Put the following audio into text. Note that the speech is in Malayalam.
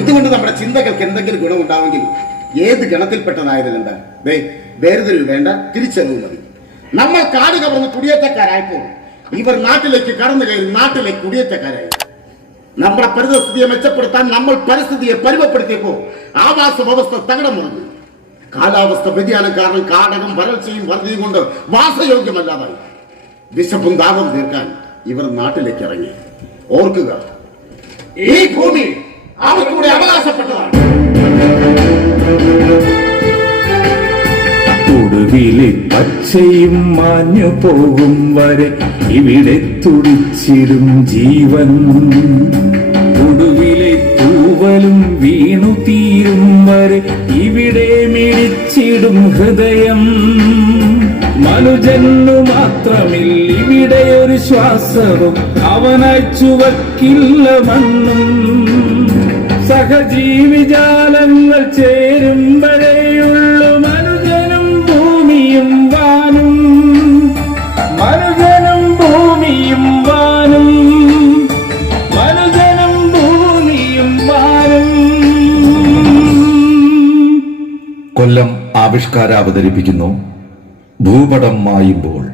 ഇതുകൊണ്ട് നമ്മുടെ ചിന്തകൾക്ക് എന്തെങ്കിലും ഗുണമുണ്ടാവെങ്കിൽ ഏത് ഗണത്തിൽപ്പെട്ടതായതിലുണ്ട്. വേർതിരിവ് വേണ്ട, തിരിച്ചറിവ് മതി. നമ്മൾ കാട് കവർന്ന് കുടിയേറ്റക്കാരായപ്പോൾ ഇവർ നാട്ടിലേക്ക് കടന്നു കയറി നാട്ടിലേക്ക് കുടിയേറ്റക്കാരായി. നമ്മുടെ പരിസ്ഥിതിയെ മെച്ചപ്പെടുത്താൻ നമ്മൾ പരിസ്ഥിതിയെ പരുവപ്പെടുത്തിയപ്പോൾ ആവാസ വ്യവസ്ഥ തകിടം മുറിഞ്ഞു. കാലാവസ്ഥ വ്യതിയാനം കാരണം കാടകം വരൾച്ചയും വറുതിയും കൊണ്ട് വാസയോഗ്യമല്ലാതായി. വിശപ്പും ദാഹം തീർക്കാൻ ഇവർ നാട്ടിലേക്ക് ഇറങ്ങി. ഓർക്കുക, ഈ ഭൂമി അവർക്കൂടെ അവകാശപ്പെട്ടതാണ്. ഒടുവിലെ പച്ചയും മാഞ്ഞു പോകും വരെ ഇവിടെ തുടിച്ചിടും ജീവൻ. ഒടുവിലെ തൂവലും വീണു തീരും വരെ ഇവിടെ മിടിച്ചിടും ഹൃദയം. മനുജന്നു മാത്രമില്ല ഇവിടെ ഒരു ശ്വാസവും, അവനായി ചുവക്കില്ല മണ്ണും. സഹജീവിജാലങ്ങൾ ചേരുമ്പോഴേയുള്ളു മനുജനും ഭൂമിയും വാനും. മനുജനും ഭൂമിയും വാനും. മനുജനും ഭൂമിയും വാനും. കൊല്ലം ആവിഷ്കാര അവതരിപ്പിക്കുന്നു ഭൂപടം മായുമ്പോൾ.